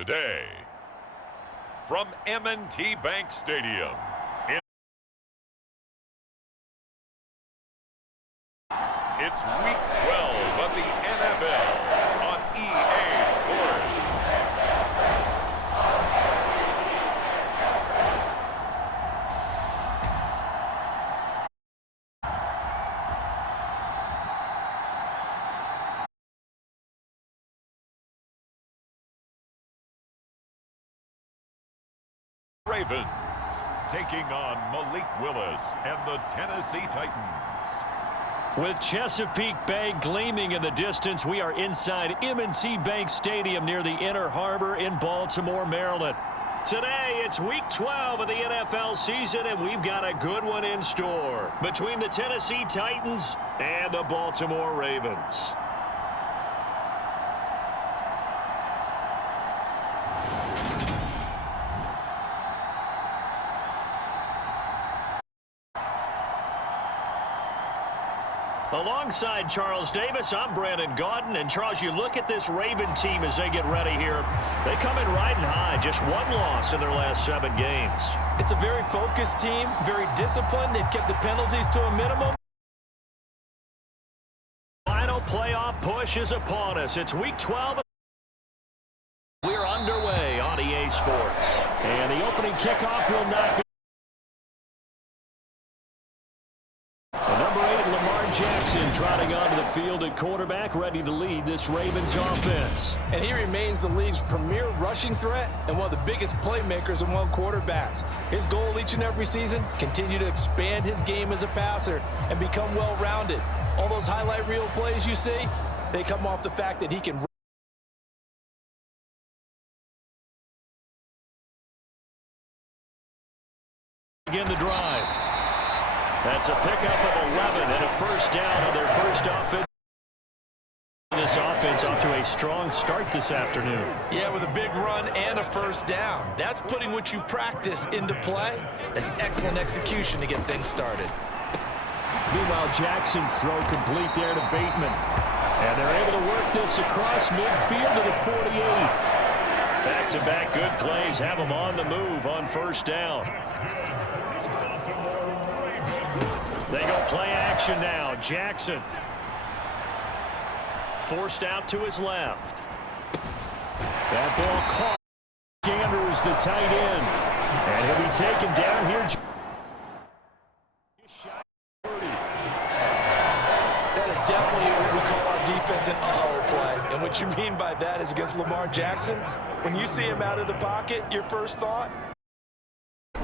Today, from M&T Bank Stadium, it's Week 12 of the NFL on EA Sports. Ravens taking on Malik Willis and the Tennessee Titans. With Chesapeake Bay gleaming in the distance, we are inside M&T Bank Stadium near the Inner Harbor in Baltimore, Maryland. Today, it's Week 12 of the NFL season, and we've got a good one in store between the Tennessee Titans and the Baltimore Ravens. Alongside Charles Davis, I'm Brandon Gaudin. And Charles, you look at this Raven team as they get ready here. They come in riding high, just one loss in their last 7 games. It's a very focused team, very disciplined. They've kept the penalties to a minimum. Final playoff push is upon us. It's Week 12. We're underway on EA Sports. And the opening kickoff will not be. Jackson trotting onto the field at quarterback, ready to lead this Ravens offense. And he remains the league's premier rushing threat and one of the biggest playmakers among quarterbacks. His goal each and every season, continue to expand his game as a passer and become well-rounded. All those highlight reel plays you see, they come off the fact that he can begin the drive. That's a pickup of 11 and a first down on their first offense. This offense off to a strong start this afternoon. Yeah, with a big run and a first down. That's putting what you practice into play. That's excellent execution to get things started. Meanwhile, Jackson's throw complete there to Bateman. And they're able to work this across midfield to the 48. Back-to-back good plays have them on the move on first down. They go play action now. Jackson forced out to his left. That ball caught. Andrews, the tight end. And he'll be taken down here. That is definitely what we call our defense an uh-oh play. And what you mean by that is against Lamar Jackson, when you see him out of the pocket, your first thought,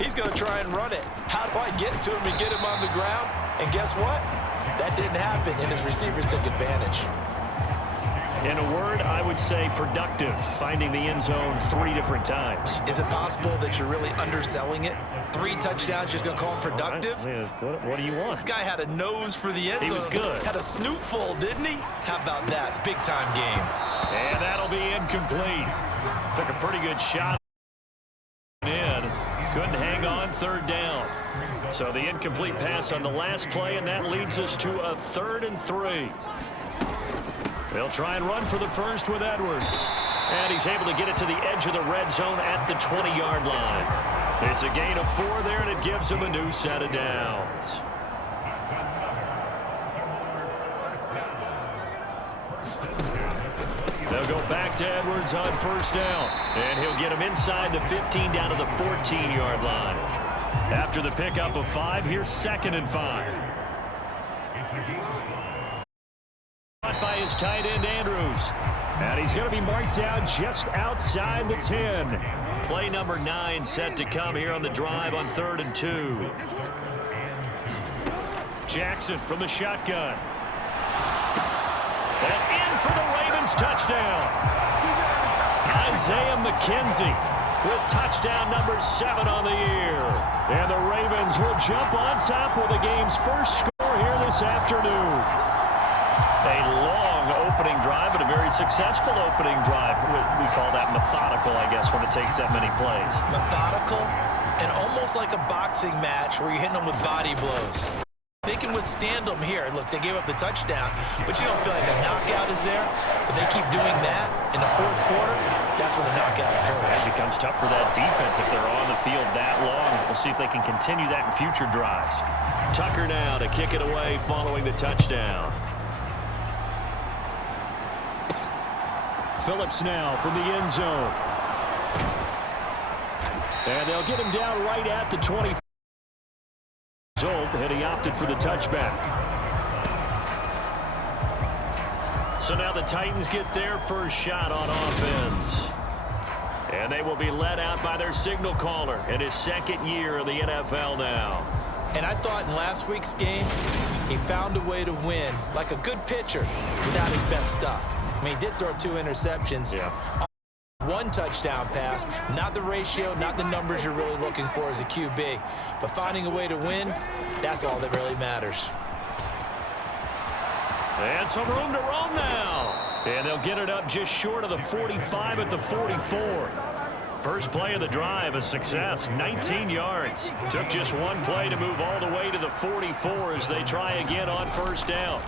he's going to try and run it. How do I get to him and get him on the ground? And guess what? That didn't happen, and his receivers took advantage. In a word, I would say productive, finding the end zone 3 different times. Is it possible that you're really underselling it? 3 touchdowns, just going to call him productive? What do you want? This guy had a nose for the end zone. He was good. Had a snoot full, didn't he? How about that? Big-time game. And that'll be incomplete. Took a pretty good shot in. Couldn't hang on third down. So the incomplete pass on the last play, and that leads us to a 3rd and 3. They'll try and run for the first with Edwards. And he's able to get it to the edge of the red zone at the 20-yard line. It's a gain of 4 there, and it gives him a new set of downs. They'll go back to Edwards on first down. And he'll get him inside the 15 down to the 14-yard line. After the pickup of 5, here's 2nd and 5. By his tight end, Andrews. And he's going to be marked down just outside the 10. Play number 9 set to come here on the drive on 3rd and 2. Jackson from the shotgun. And in for the Ravens touchdown. Isaiah McKenzie with touchdown number 7 on the year. And the Ravens will jump on top with the game's first score here this afternoon. A long opening drive, but a very successful opening drive. We call that methodical, I guess, when it takes that many plays. Methodical and almost like a boxing match where you're hitting them with body blows. They can withstand them here. Look, they gave up the touchdown, but you don't feel like a knockout is there. But they keep doing that in the 4th quarter. that's when the knockout occurs. It becomes tough for that defense if they're on the field that long. We'll see if they can continue that in future drives. Tucker now to kick it away following the touchdown. Phillips now from the end zone. And they'll get him down right at the 20. And he opted for the touchback. So now the Titans get their first shot on offense. And they will be led out by their signal caller in his second year in the NFL now. And I thought in last week's game, he found a way to win like a good pitcher without his best stuff. I mean, he did throw 2 interceptions. Yeah. 1 touchdown pass, not the ratio, not the numbers you're really looking for as a QB. But finding a way to win, that's all that really matters. And some room to roam now. And they'll get it up just short of the 45 at the 44. First play of the drive, a success, 19 yards. Took just 1 play to move all the way to the 44 as they try again on first down.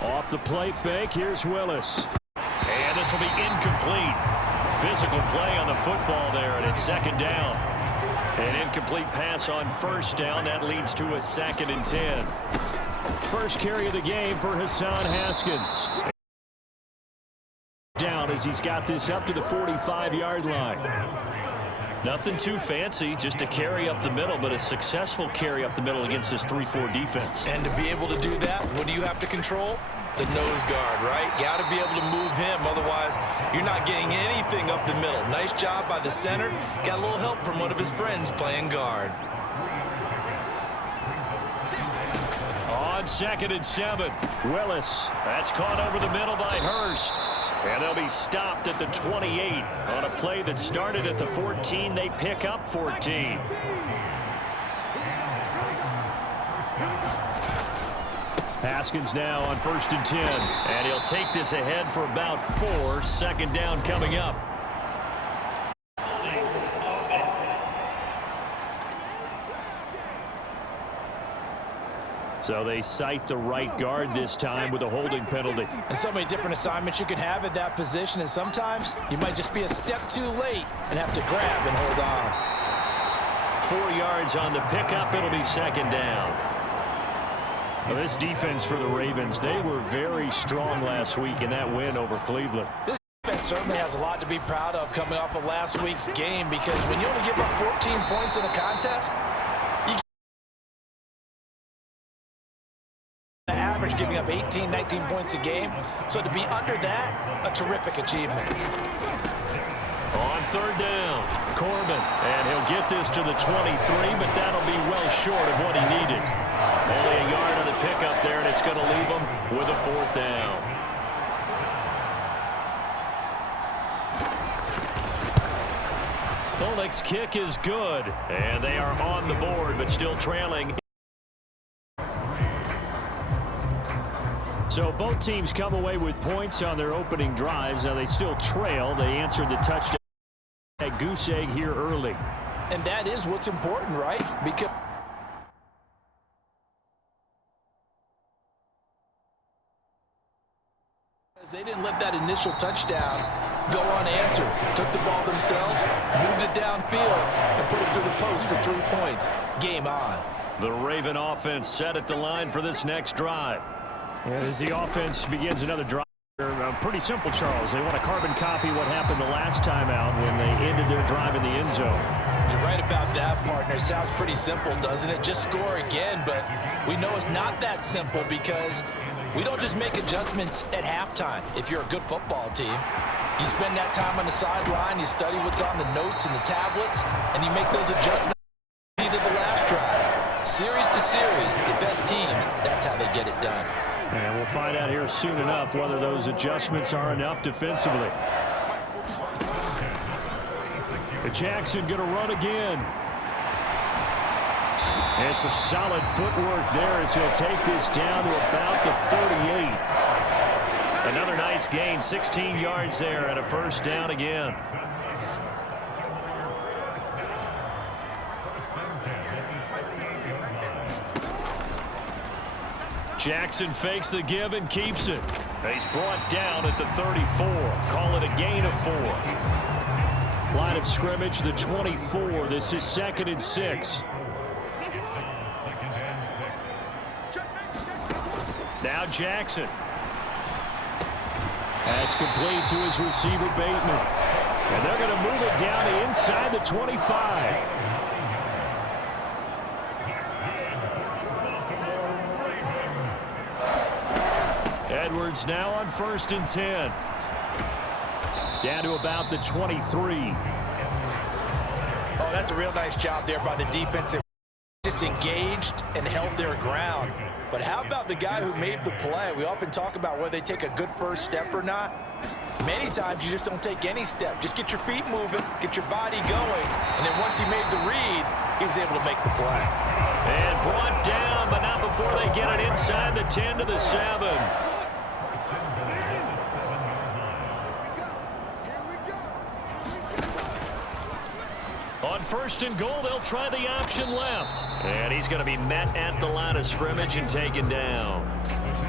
Off the play fake, here's Willis. And this will be incomplete. Physical play on the football there, and it's second down. An incomplete pass on first down. That leads to a 2nd and 10. First carry of the game for Hassan Haskins. Down as he's got this up to the 45-yard line. Nothing too fancy, just a carry up the middle, but a successful carry up the middle against this 3-4 defense. And to be able to do that, what do you have to control? The nose guard, right? Got to be able to move him. Otherwise, you're not getting anything up the middle. Nice job by the center. Got a little help from one of his friends playing guard. On 2nd and 7, Willis. That's caught over the middle by Hurst. And they'll be stopped at the 28. On a play that started at the 14, they pick up 14. Haskins now on 1st and 10. And he'll take this ahead for about 4. 2nd down coming up. So they cite the right guard this time with a holding penalty. And so many different assignments you could have at that position, and sometimes you might just be a step too late and have to grab and hold on. 4 yards on the pickup. It'll be 2nd down. Well, this defense for the Ravens, they were very strong last week in that win over Cleveland. This defense certainly has a lot to be proud of coming off of last week's game, because when you only give up 14 points in a contest, average giving up 18, 19 points a game. So to be under that, a terrific achievement. On 3rd down, Corbin, and he'll get this to the 23, but that'll be well short of what he needed. Only a yard on the pickup there, and it's going to leave him with a 4th down. Tholik's kick is good, and they are on the board, but still trailing. So both teams come away with points on their opening drives. Now they still trail. They answered the touchdown at goose egg here early. And that is what's important, right? Because they didn't let that initial touchdown go unanswered. Took the ball themselves, moved it downfield, and put it through the post for 3 points. Game on. The Raven offense set at the line for this next drive. As the offense begins another drive, pretty simple, Charles. They want to carbon copy what happened the last time out when they ended their drive in the end zone. You're right about that, partner. Sounds pretty simple, doesn't it? Just score again, but we know it's not that simple, because we don't just make adjustments at halftime. If you're a good football team, you spend that time on the sideline, you study what's on the notes and the tablets, and you make those adjustments to the last drive. Series to series, the best teams, that's how they get it done. And we'll find out here soon enough whether those adjustments are enough defensively. Jackson going to run again. And some solid footwork there as he'll take this down to about the 38. Another nice gain, 16 yards there, and a 1st down again. Jackson fakes the give and keeps it. He's brought down at the 34. Call it a gain of 4. Line of scrimmage, the 24. This is 2nd and 6. Now Jackson. That's complete to his receiver, Bateman. And they're going to move it down to inside the 25. Edwards now on 1st and 10. Down to about the 23. Oh, that's a real nice job there by the defense. Just engaged and held their ground. But how about the guy who made the play? We often talk about whether they take a good first step or not. Many times you just don't take any step. Just get your feet moving, get your body going, and then once he made the read, he was able to make the play. And brought down, but not before they get it inside the 10 to the 7. On 1st and goal, they'll try the option left. And he's going to be met at the line of scrimmage and taken down.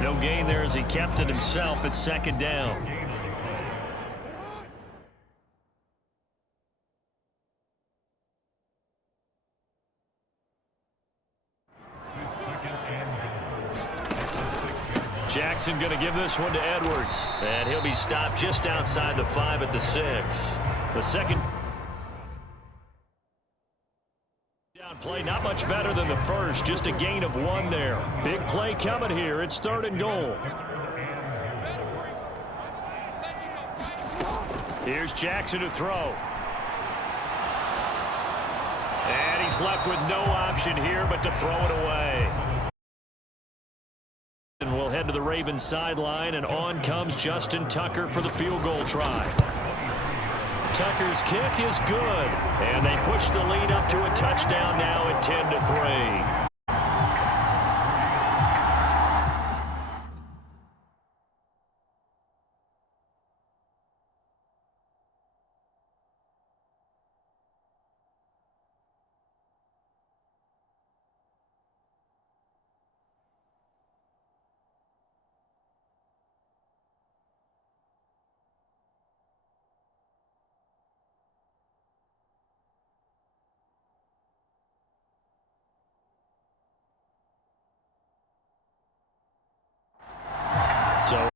No gain there as he kept it himself at 2nd down. Jackson going to give this one to Edwards. And he'll be stopped just outside the 5 at the 6. The second down play, not much better than the first. Just a gain of 1 there. Big play coming here. It's 3rd and goal. Here's Jackson to throw. And he's left with no option here but to throw it away. And we'll head to the Ravens sideline, and on comes Justin Tucker for the field goal try. Tucker's kick is good, and they push the lead up to a touchdown now at 10-3. So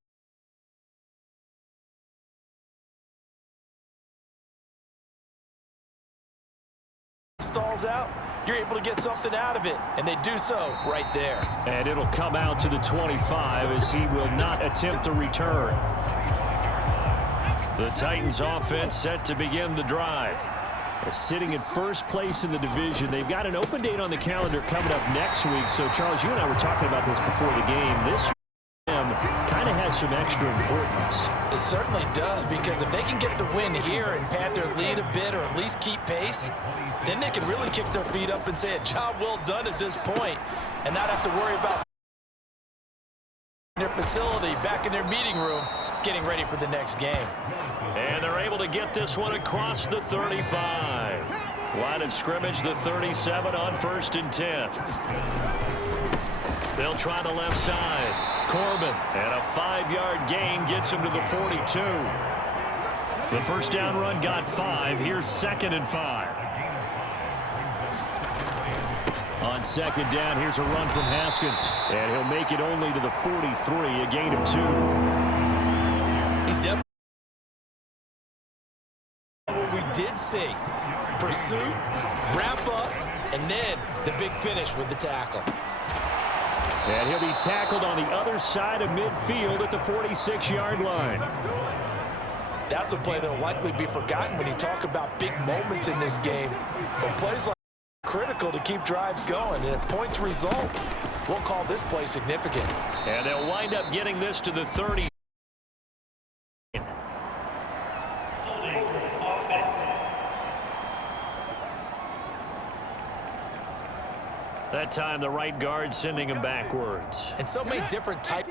stalls out, you're able to get something out of it, and they do so right there. And it'll come out to the 25 as he will not attempt to return. The Titans offense set to begin the drive. Sitting in first place in the division. They've got an open date on the calendar coming up next week. So, Charles, you and I were talking about this before the game. This kind of has some extra importance. It certainly does, because if they can get the win here and pad their lead a bit or at least keep pace, then they can really kick their feet up and say a job well done at this point and not have to worry about their facility back in their meeting room getting ready for the next game. And they're able to get this one across the 35. Line of scrimmage, the 37 on 1st and 10. They'll try the left side. Corbin, and a 5-yard gain gets him to the 42. The first down run got 5. Here's 2nd and 5. On 2nd down, here's a run from Haskins. And he'll make it only to the 43, a gain of 2. He's definitely what we did see. Pursuit, wrap up, and then the big finish with the tackle. And he'll be tackled on the other side of midfield at the 46-yard line. That's a play that will likely be forgotten when you talk about big moments in this game. But plays like critical to keep drives going. And if points result, we'll call this play significant. And they'll wind up getting this to the 30. That time, the right guard sending him backwards. And so many different types.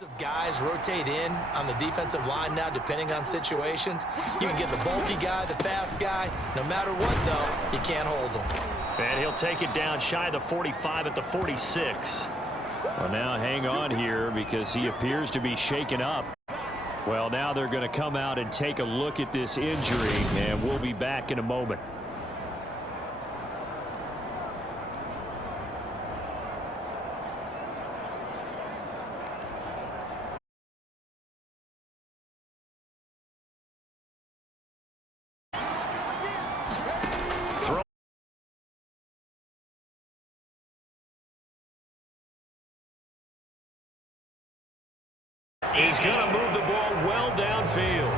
Of guys rotate in on the defensive line now, depending on situations. You can get the bulky guy, the fast guy. No matter what, though, you can't hold them. And he'll take it down shy of the 45 at the 46. Well, now hang on here because he appears to be shaken up. Well, now they're going to come out and take a look at this injury, and we'll be back in a moment. He's going to move the ball well downfield.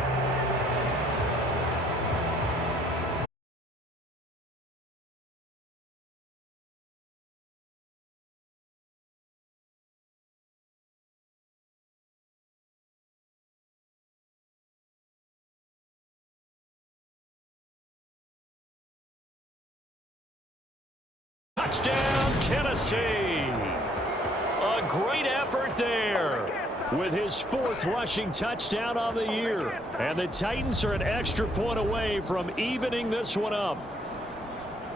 Touchdown, Tennessee. A great effort there with his 4th rushing touchdown on the year. And the Titans are an extra point away from evening this one up.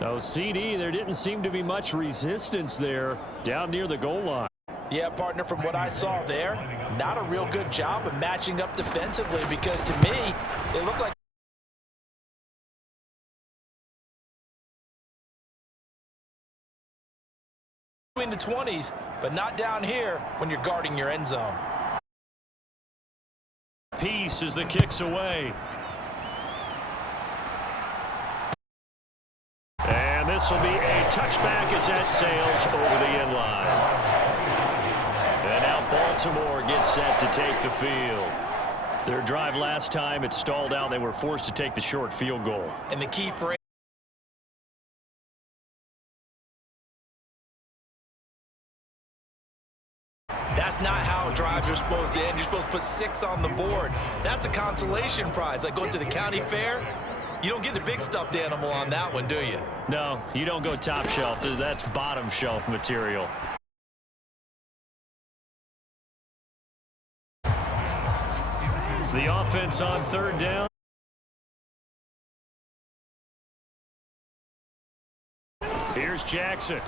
No, CD, there didn't seem to be much resistance there down near the goal line. Yeah, partner, from what I saw there, not a real good job of matching up defensively because to me, they look like in the 20s, but not down here when you're guarding your end zone. Peace as the kick's away. And this will be a touchback as that sails over the end line. And now Baltimore gets set to take the field. Their drive last time, it stalled out. They were forced to take the short field goal. And the key phrase. That's not how drives are supposed to end. You're supposed to put 6 on the board. That's a consolation prize. Like going to the county fair, you don't get the big stuffed animal on that one, do you? No, you don't go top shelf. That's bottom shelf material. The offense on 3rd down. Here's Jackson.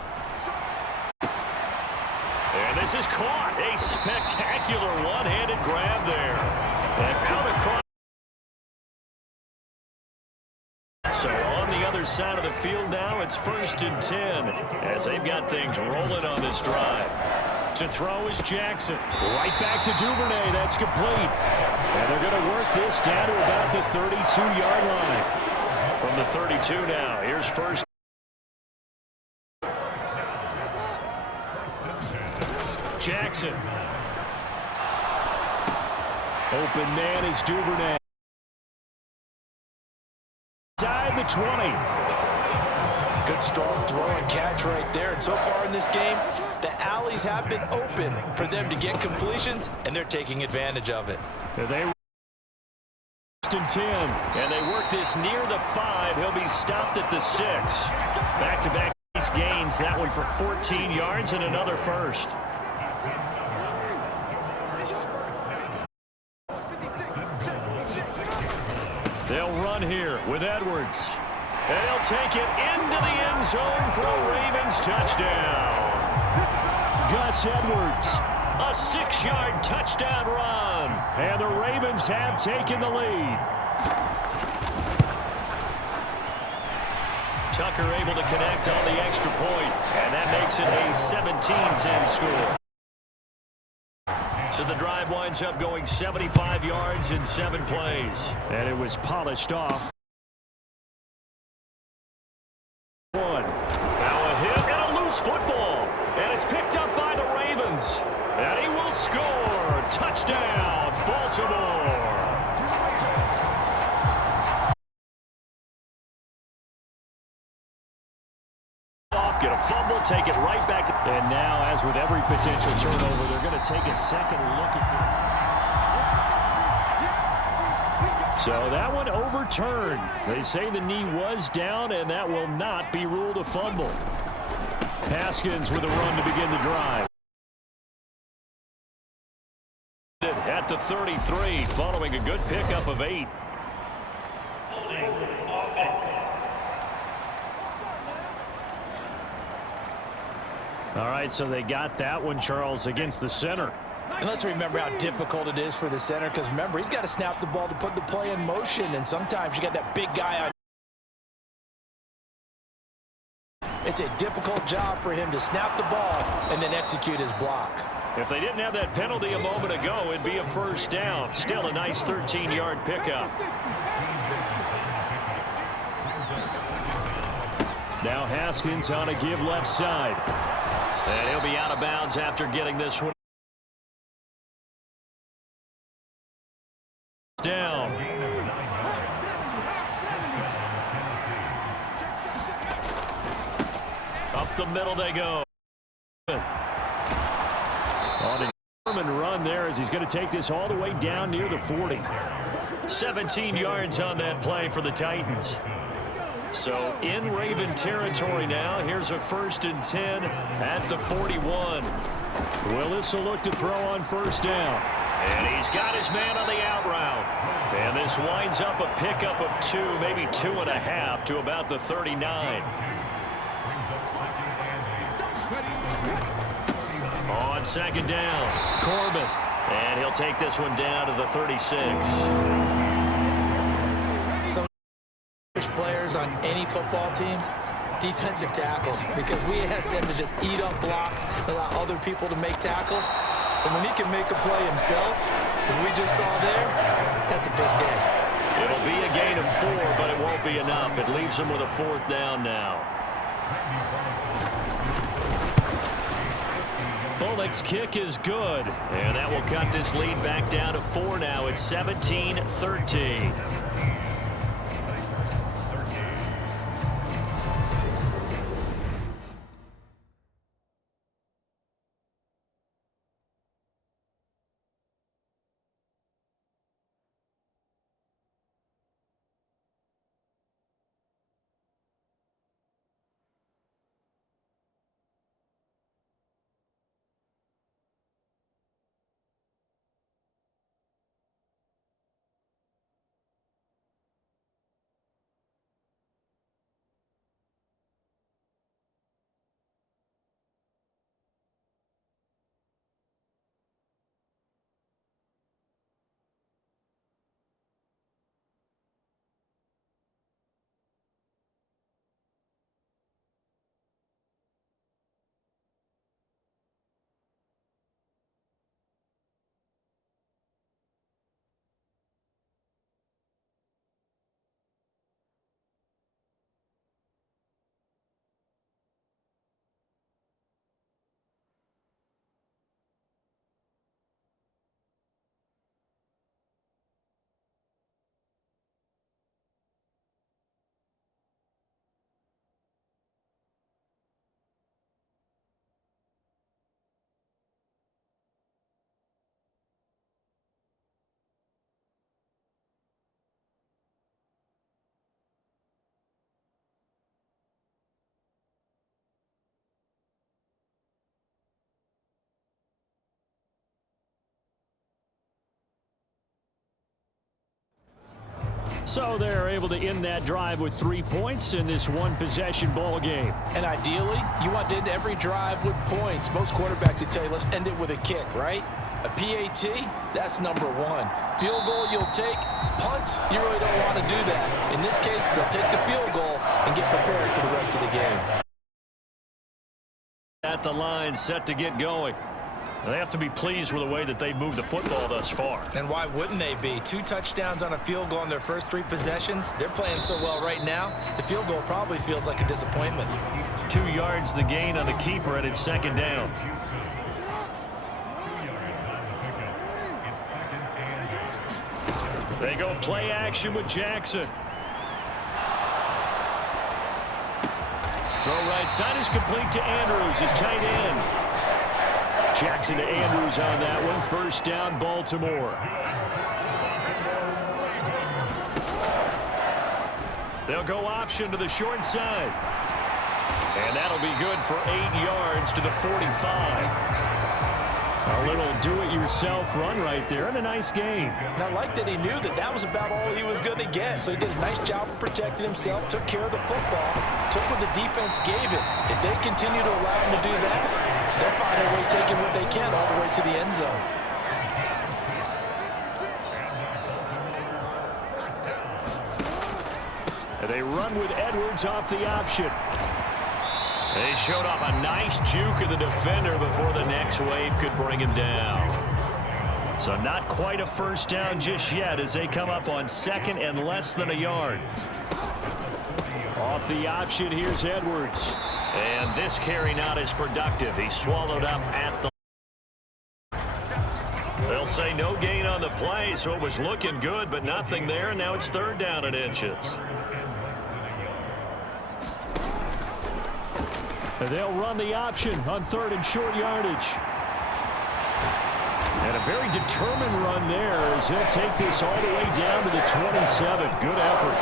And this is caught. A spectacular one-handed grab there. And out across. So on the other side of the field now, it's 1st and 10 as they've got things rolling on this drive. To throw is Jackson. Right back to Duvernay. That's complete. And they're going to work this down to about the 32-yard line. From the 32 now, here's 1st. Jackson. Open man is Duvernay. Inside the 20. Good strong throw and catch right there. And so far in this game, the alleys have been open for them to get completions, and they're taking advantage of it. They were 1st and 10, and they work this near the 5. He'll be stopped at the 6. Back-to-back gains, that one for 14 yards and another first. They'll run here with Edwards. And they'll take it into the end zone for a Ravens touchdown. Gus Edwards, a 6-yard touchdown run. And the Ravens have taken the lead. Tucker able to connect on the extra point, and that makes it a 17-10 score. So the drive winds up going 75 yards in 7 plays. And it was polished off. Now a hit and a loose football. And it's picked up by the Ravens. And he will score. Touchdown, Baltimore. Get a fumble, take it right back. And now, as with every potential turnover, they're going to take a second look at the... So that one overturned. They say the knee was down, and that will not be ruled a fumble. Haskins with a run to begin the drive. at the 33 following a good pickup of 8. All right, so they got that one, Charles, against the center. And let's remember how difficult it is for the center, because remember, he's got to snap the ball to put the play in motion, and sometimes you got that big guy on. It's a difficult job for him to snap the ball and then execute his block. If they didn't have that penalty a moment ago, it'd be a first down. Still a nice 13-yard pickup. Now Haskins on a give left side. And he'll be out of bounds after getting this one down. Up the middle they go. On a German run there as he's going to take this all the way down near the 40. 17 yards on that play for the Titans. So in Raven territory now. Here's a 1st and 10 at the 41. Willis will look to throw on first down. And he's got his man on the out route. And this winds up a pickup of 2, maybe 2.5 to about the 39. On second down, Corbin. And he'll take this one down to the 36. Some players on any football team, defensive tackles, because we ask them to just eat up blocks, allow other people to make tackles. And when he can make a play himself, as we just saw there, that's a big day. It'll be a gain of 4, but it won't be enough. It leaves him with a 4th down now. Bullock's kick is good, and that will cut this lead back down to 4 now. It's 17-13. So they're able to end that drive with 3 points in this one-possession ball game. And ideally, you want to end every drive with points. Most quarterbacks would tell you, let's end it with a kick, right? A PAT, that's number 1. Field goal you'll take. Punts, you really don't want to do that. In this case, they'll take the field goal and get prepared for the rest of the game. At the line, set to get going. They have to be pleased with the way that they've moved the football thus far. And why wouldn't they be? 2 touchdowns on a field goal in their first 3 possessions. They're playing so well right now, the field goal probably feels like a disappointment. 2 yards the gain on the keeper, and it's second down. They go play action with Jackson. Throw right side is complete to Andrews, his tight end. Jackson to Andrews on that one. First down, Baltimore. They'll go option to the short side. And that'll be good for 8 yards to the 45. A little do-it-yourself run right there and a nice gain. And I like that he knew that that was about all he was going to get. So he did a nice job of protecting himself, took care of the football, took what the defense gave him. If they continue to allow him to do that, they'll find a way taking what they can all the way to the end zone. And they run with Edwards off the option. They showed off a nice juke of the defender before the next wave could bring him down. So not quite a first down just yet as they come up on second and less than a yard. Off the option, here's Edwards. And this carry not as productive. He swallowed up at the... They'll say no gain on the play, so it was looking good, but nothing there, and now it's third down and inches. And they'll run the option on third and short yardage. And a very determined run there as he'll take this all the way down to the 27. Good effort.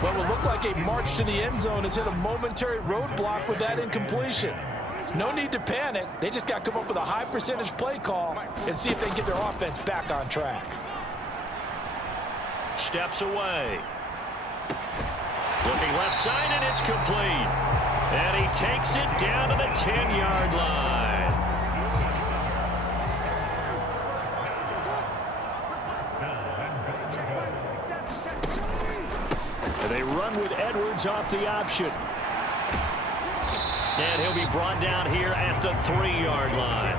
What will look like a march to the end zone has hit a momentary roadblock with that incompletion. No need to panic. They just got to come up with a high percentage play call and see if they can get their offense back on track. Steps away. Looking left side, and it's complete. And he takes it down to the 10-yard line. And they run with Edwards off the option. And he'll be brought down here at the 3-yard line.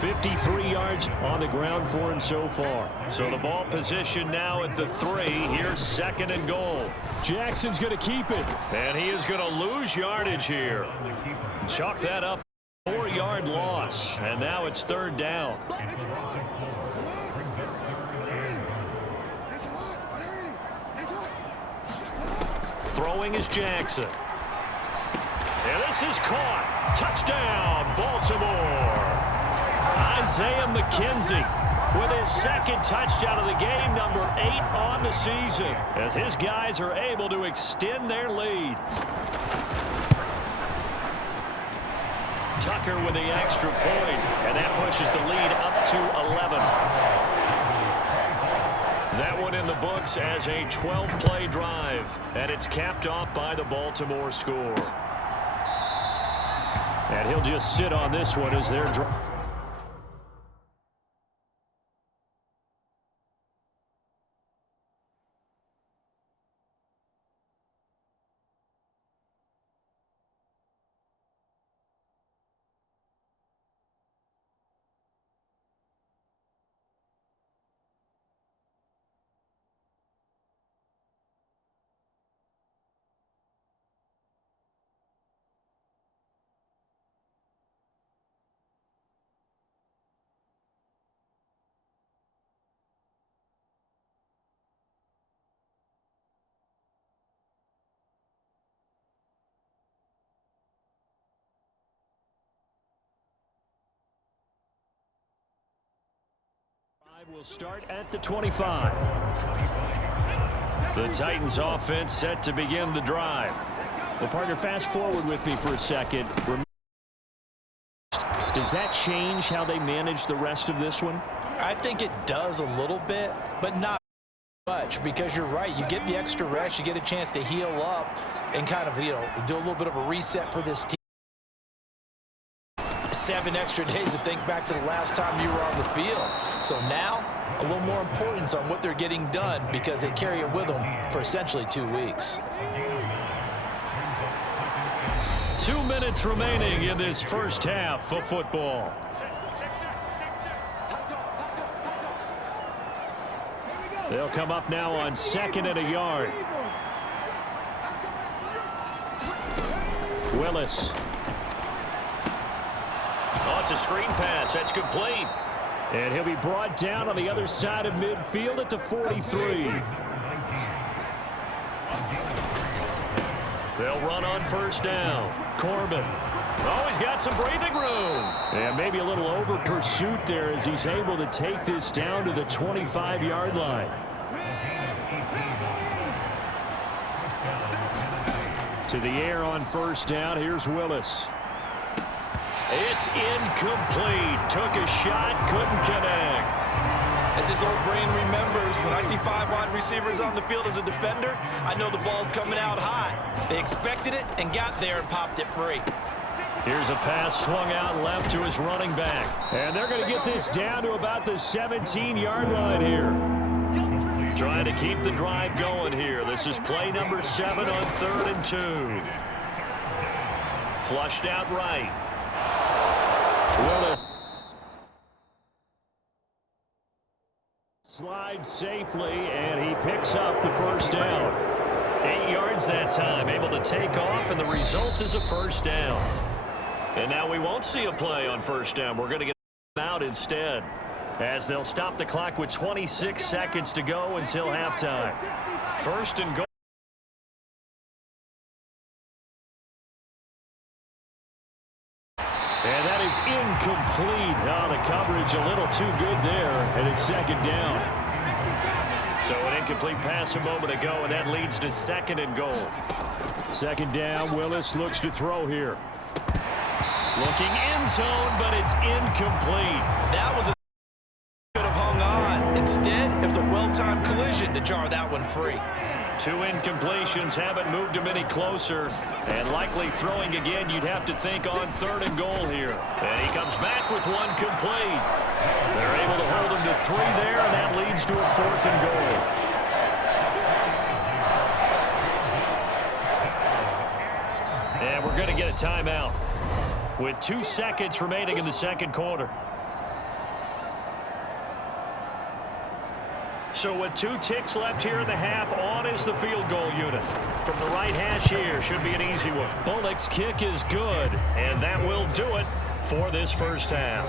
53 yards on the ground for him so far. So the ball position now at the 3. Here's second and goal. Jackson's going to keep it. And he is going to lose yardage here. Chalk that up. 4-yard loss. And now it's third down. Throwing is Jackson. And this is caught. Touchdown, Baltimore. Isaiah McKenzie with his second touchdown of the game, number 8 on the season, as his guys are able to extend their lead. Tucker with the extra point, and that pushes the lead up to 11. That one in the books as a 12-play drive, and it's capped off by the Baltimore score. And he'll just sit on this one as they're... Will start at the 25. The Titans offense set to begin the drive. Well, partner, fast forward with me for a second. Does that change how they manage the rest of this one? I think it does a little bit, but not much, because you're right. You get the extra rest, you get a chance to heal up and kind of, do a little bit of a reset for this team. 7 extra days to think back to the last time you were on the field. So now, a little more importance on what they're getting done because they carry it with them for essentially 2 weeks. 2 minutes remaining in this first half of football. They'll come up now on second and a yard. Willis. Oh, it's a screen pass. That's complete. And he'll be brought down on the other side of midfield at the 43. They'll run on first down. Corbin. Oh, he's got some breathing room. And maybe a little over pursuit there as he's able to take this down to the 25-yard line. To the air on first down. Here's Willis. It's incomplete. Took a shot, couldn't connect. As his old brain remembers, when I see 5 wide receivers on the field as a defender, I know the ball's coming out hot. They expected it and got there and popped it free. Here's a pass swung out left to his running back. And they're going to get this down to about the 17-yard line here. Trying to keep the drive going here. This is play number 7 on 3rd and 2. Flushed out right. Willis slides safely, and he picks up the first down. 8 yards that time, able to take off, and the result is a first down. And now we won't see a play on first down. We're going to get out instead, as they'll stop the clock with 26 seconds to go until halftime. First and goal. And that is incomplete. Oh, the coverage a little too good there, and it's second down. So an incomplete pass a moment ago, and that leads to 2nd and goal. Second down, Willis looks to throw here. Looking end zone, but it's incomplete. That was a could have hung on. Instead, it was a well-timed collision to jar that one free. 2 incompletions haven't moved him any closer. And likely throwing again, you'd have to think on 3rd and goal here. And he comes back with one complete. They're able to hold him to 3 there, and that leads to a 4th and goal. And we're going to get a timeout with 2 seconds remaining in the second quarter. So with 2 ticks left here in the half, on is the field goal unit. From the right hash here, should be an easy one. Bullock's kick is good, and that will do it for this first half.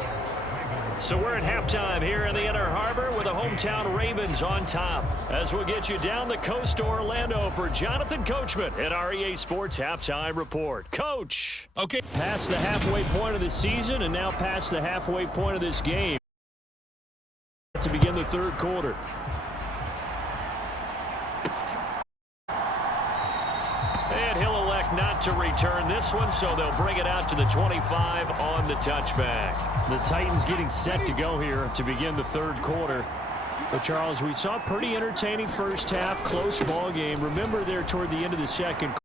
So we're at halftime here in the Inner Harbor with the hometown Ravens on top. As we'll get you down the coast to Orlando for Jonathan Coachman at our EA Sports Halftime Report. Coach! Okay. Past the halfway point of the season and now past the halfway point of this game to begin the third quarter. And he'll elect not to return this one, so they'll bring it out to the 25 on the touchback. The Titans getting set to go here to begin the third quarter. But, Charles, we saw a pretty entertaining first half, close ball game. Remember there toward the end of the second quarter.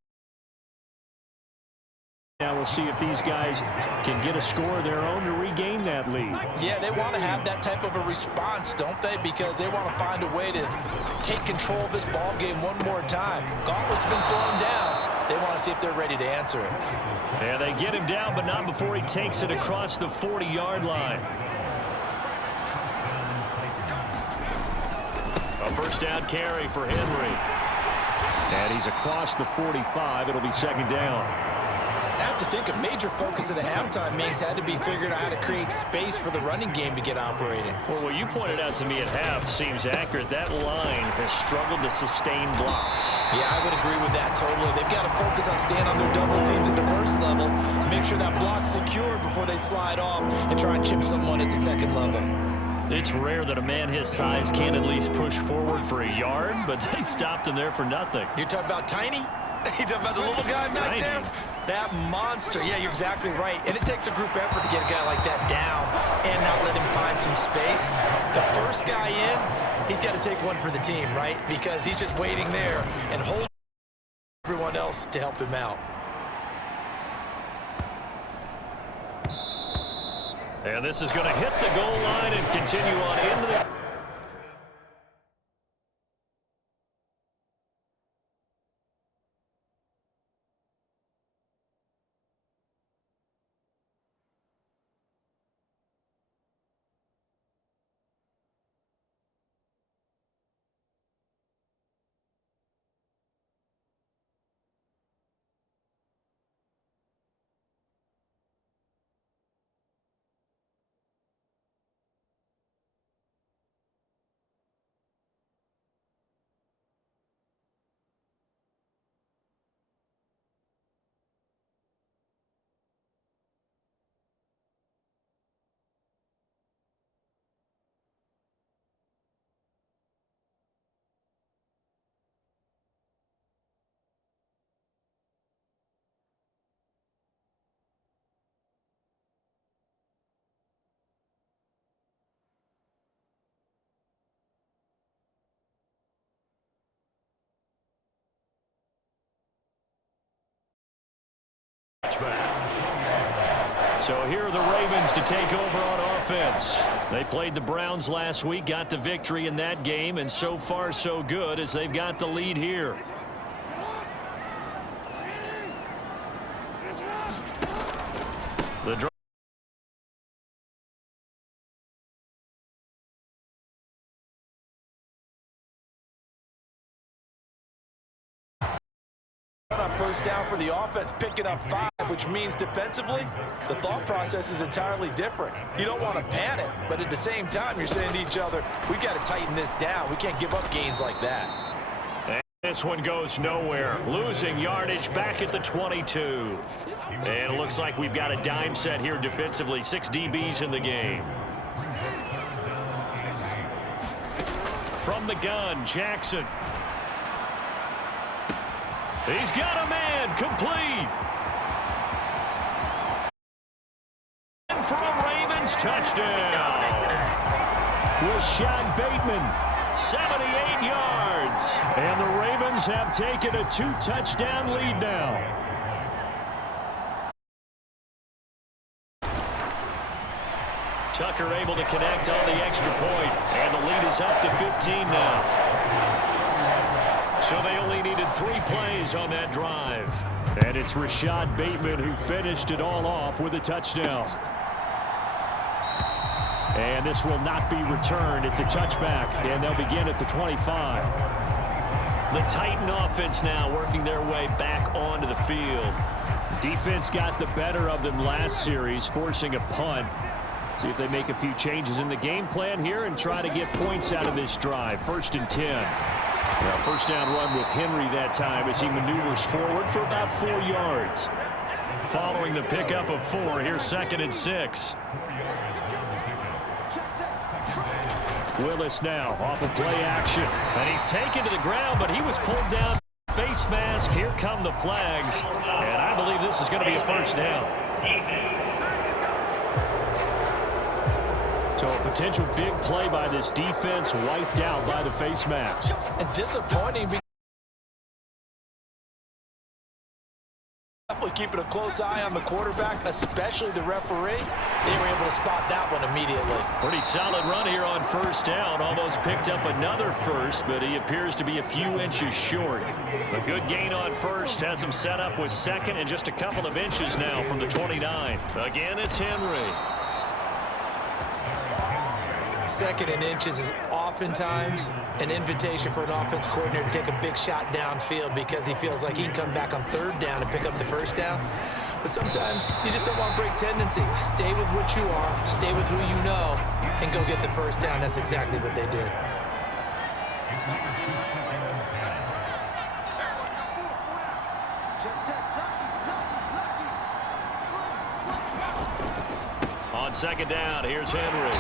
Now we'll see if these guys can get a score of their own to regain that lead. Yeah, they want to have that type of a response, don't they? Because they want to find a way to take control of this ball game one more time. Gauntlet's been thrown down. They want to see if they're ready to answer it. Yeah, they get him down, but not before he takes it across the 40-yard line. A first down carry for Henry. And he's across the 45. It'll be second down. I have to think a major focus of the halftime meetings had to be figuring out how to create space for the running game to get operating. Well, what you pointed out to me at half seems accurate. That line has struggled to sustain blocks. Yeah, I would agree with that totally. They've got to focus on staying on their double teams at the first level, make sure that block's secure before they slide off and try and chip someone at the second level. It's rare that a man his size can't at least push forward for a yard, but they stopped him there for nothing. You're talking about Tiny? You talking about the little guy back there? That monster. Yeah, you're exactly right. And it takes a group effort to get a guy like that down and not let him find some space. The first guy in, he's got to take one for the team, right? Because he's just waiting there and holding everyone else to help him out. And this is going to hit the goal line and continue on into the... So here are the Ravens to take over on offense. They played the Browns last week, got the victory in that game, and so far so good as they've got the lead here. The drive. On first down for the offense, picking up 5, which means defensively, the thought process is entirely different. You don't want to panic, but at the same time, you're saying to each other, we got to tighten this down. We can't give up gains like that. And this one goes nowhere. Losing yardage back at the 22. And it looks like we've got a dime set here defensively. 6 DBs in the game. From the gun, Jackson. He's got a man, complete. And for a Ravens touchdown. Rashad Bateman, 78 yards. And the Ravens have taken a 2-touchdown lead now. Tucker able to connect on the extra point, and the lead is up to 15 now. So they only needed 3 plays on that drive. And it's Rashad Bateman who finished it all off with a touchdown. And this will not be returned. It's a touchback, and they'll begin at the 25. The Titan offense now working their way back onto the field. Defense got the better of them last series, forcing a punt. See if they make a few changes in the game plan here and try to get points out of this drive. 1st and 10. Now, first down run with Henry that time as he maneuvers forward for about 4 yards. Following the pickup of 4, here's 2nd and 6. Willis now off of play action. And he's taken to the ground, but he was pulled down. Face mask. Here come the flags. And I believe this is going to be a first down. So a potential big play by this defense wiped out by the face mask. And disappointing because definitely keeping a close eye on the quarterback, especially the referee. They were able to spot that one immediately. Pretty solid run here on first down. Almost picked up another first, but he appears to be a few inches short. A good gain on first has him set up with 2nd and just a couple of inches now from the 29. Again, it's Henry. 2nd and inches is oftentimes an invitation for an offense coordinator to take a big shot downfield because he feels like he can come back on 3rd down and pick up the first down. But sometimes you just don't want to break tendency. Stay with what you are, stay with who you know, and go get the first down. That's exactly what they did. On 2nd down, here's Henry.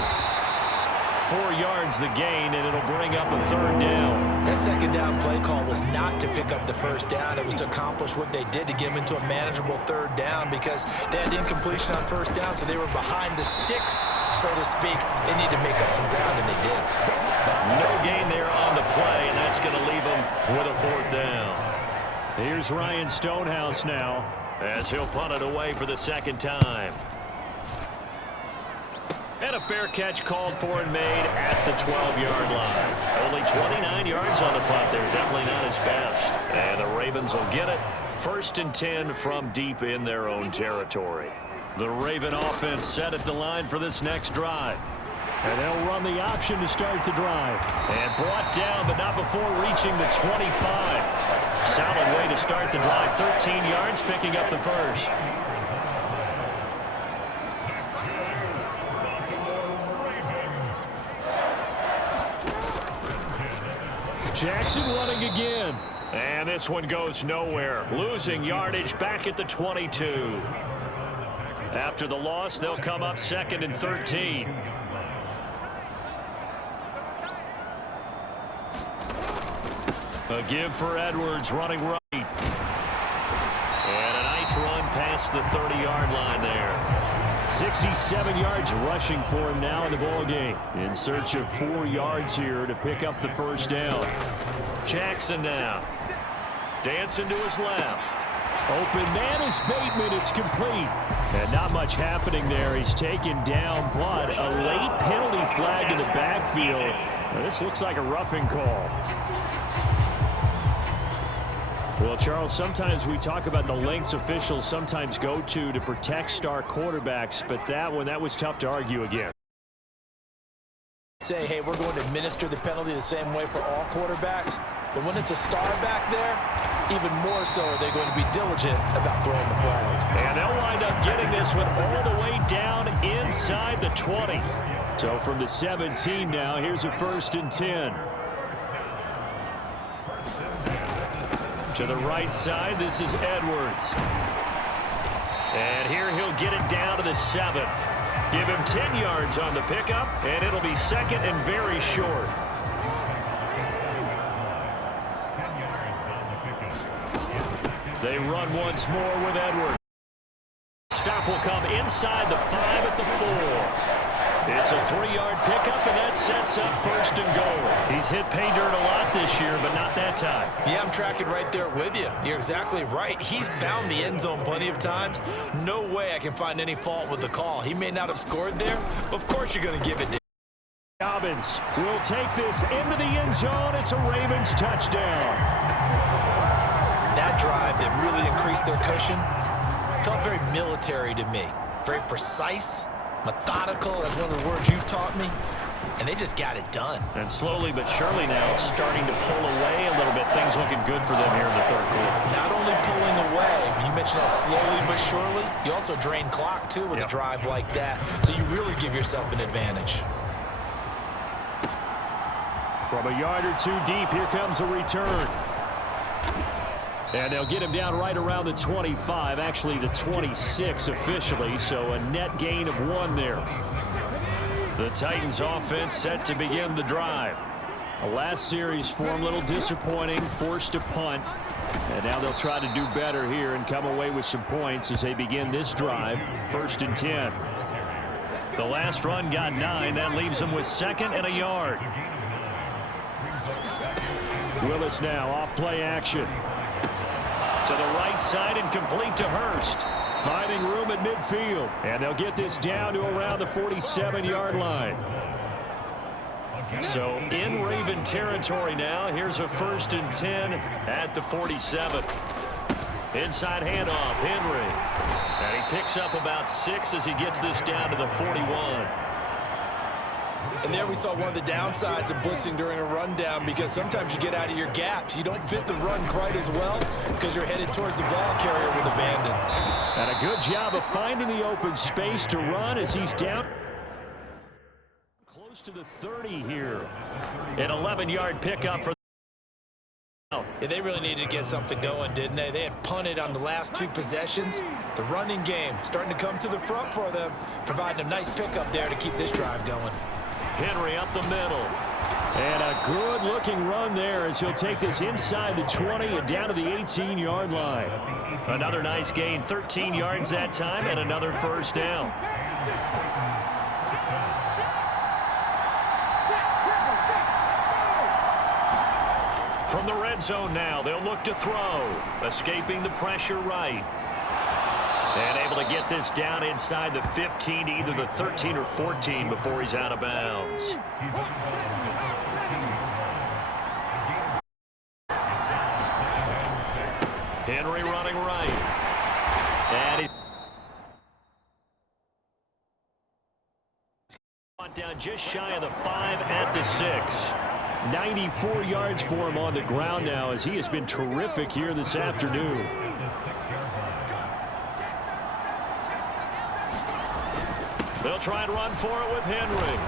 4 yards the gain, and it'll bring up a 3rd down. That 2nd down play call was not to pick up the first down. It was to accomplish what they did to get them into a manageable 3rd down because they had incompletion on first down, so they were behind the sticks, so to speak. They need to make up some ground, and they did. No gain there on the play, and that's going to leave them with a 4th down. Here's Ryan Stonehouse now as he'll punt it away for the 2nd time. And a fair catch called for and made at the 12-yard line. Only 29 yards on the punt there. Definitely not his best. And the Ravens will get it. 1st and 10 from deep in their own territory. The Raven offense set at the line for this next drive. And they'll run the option to start the drive. And brought down, but not before reaching the 25. Solid way to start the drive. 13 yards, picking up the first. Jackson running again. And this one goes nowhere. Losing yardage back at the 22. After the loss, they'll come up 2nd and 13. A give for Edwards running right. And a nice run past the 30-yard line there. 67 yards rushing for him now in the ballgame. In search of 4 yards here to pick up the first down. Jackson now. Dancing to his left. Open man is Bateman. It's complete. And not much happening there. He's taken down, but a late penalty flag in the backfield. Now, this looks like a roughing call. Well, Charles, sometimes we talk about the lengths officials sometimes go to protect star quarterbacks, but that was tough to argue against. Say, hey, we're going to administer the penalty the same way for all quarterbacks. But when it's a star back there, even more so are they going to be diligent about throwing the flag. And they'll wind up getting this one all the way down inside the 20. So from the 17 now, here's a 1st and 10. To the right side, this is Edwards. And here he'll get it down to the 7. Give him 10 yards on the pickup, and it'll be 2nd and very short. They run once more with Edwards. Stop will come inside the 5 at the 4. It's a 3-yard pickup, and that sets up 1st and goal. He's hit pay dirt a lot this year, but not that time. Yeah, I'm tracking right there with you. You're exactly right. He's found the end zone plenty of times. No way I can find any fault with the call. He may not have scored there, but of course you're going to give it to him. Dobbins will take this into the end zone. It's a Ravens touchdown. That drive that really increased their cushion felt very military to me. Very precise, methodical, that's one of the words you've taught me. And they just got it done. And slowly but surely now starting to pull away a little bit. Things looking good for them here in the 3rd quarter. Not only pulling away, but you mentioned that slowly but surely. You also drain clock, too, with a drive like that. So you really give yourself an advantage. From a yard or 2 deep, here comes a return. And they'll get him down right around the 25, actually the 26 officially, so a net gain of 1 there. The Titans offense set to begin the drive. The last series for him, a little disappointing, forced a punt. And now they'll try to do better here and come away with some points as they begin this drive, 1st and 10. The last run got 9. That leaves them with 2nd and a yard. Willis now off play action. To the right side and complete to Hurst. Finding room at midfield. And they'll get this down to around the 47-yard line. So in Raven territory now. Here's a 1st and 10 at the 47. Inside handoff, Henry. And he picks up about 6 as he gets this down to the 41. And there we saw one of the downsides of blitzing during a rundown, because sometimes you get out of your gaps. You don't fit the run quite as well because you're headed towards the ball carrier with abandon. And a good job of finding the open space to run as he's down close to the 30 here. An 11-yard pickup for Yeah, they really needed to get something going, didn't they? They had punted on the last 2 possessions. The running game starting to come to the front for them, providing a nice pickup there to keep this drive going. Henry up the middle. And a good-looking run there as he'll take this inside the 20 and down to the 18-yard line. Another nice gain, 13 yards that time, and another 1st down. From the red zone now, they'll look to throw. Escaping the pressure right. And able to get this down inside the 15, either the 13 or 14 before he's out of bounds. Henry running right. And he's down just shy of the 5 at the 6. 94 yards for him on the ground now as he has been terrific here this afternoon. They'll try and run for it with Henry.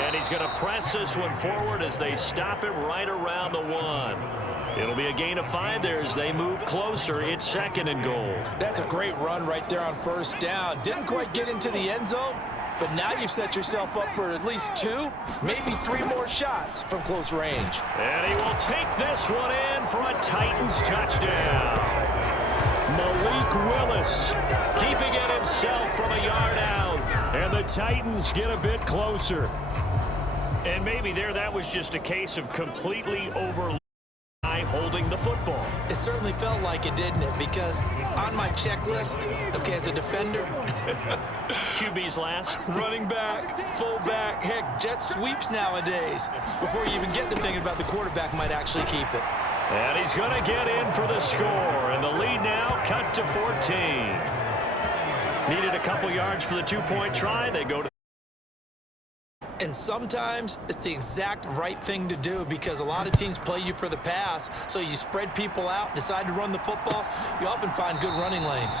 And he's going to press this one forward as they stop him right around the 1. It'll be a gain of 5 there as they move closer. It's 2nd and goal. That's a great run right there on 1st down. Didn't quite get into the end zone, but now you've set yourself up for at least 2, maybe 3 more shots from close range. And he will take this one in for a Titans touchdown. Malik Willis keeping it himself from a yard out. And the Titans get a bit closer. And maybe there that was just a case of completely overlooking guy holding the football. It certainly felt like it, didn't it? Because on my checklist, okay, as a defender, QB's last. running back, fullback, heck, jet sweeps nowadays. Before you even get to thinking about the quarterback might actually keep it. And he's going to get in for the score. And the lead now cut to 14. Needed a couple yards for the two-point try. They go to. And sometimes it's the exact right thing to do because a lot of teams play you for the pass. So you spread people out, decide to run the football. You often find good running lanes.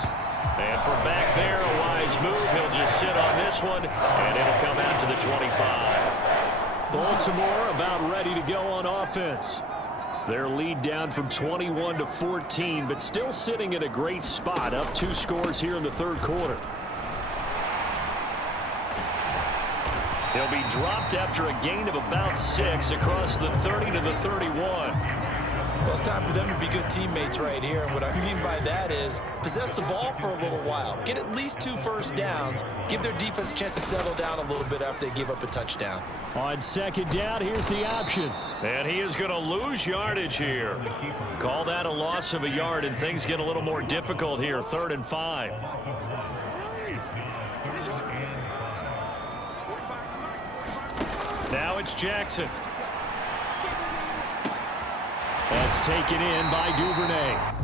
And from back there, a wise move. He'll just sit on this one, and it'll come out to the 25. Baltimore about ready to go on offense. Their lead down from 21 to 14, but still sitting at a great spot, up 2 scores here in the third quarter. He'll be dropped after a gain of about 6 across the 30 to the 31. Well, it's time for them to be good teammates right here. And what I mean by that is possess the ball for a little while. Get at least 2 first downs. Give their defense a chance to settle down a little bit after they give up a touchdown. On second down, here's the option. And he is going to lose yardage here. Call that a loss of a yard, and things get a little more difficult here. 3rd and 5. Now it's Jackson. That's taken in by Duvernay.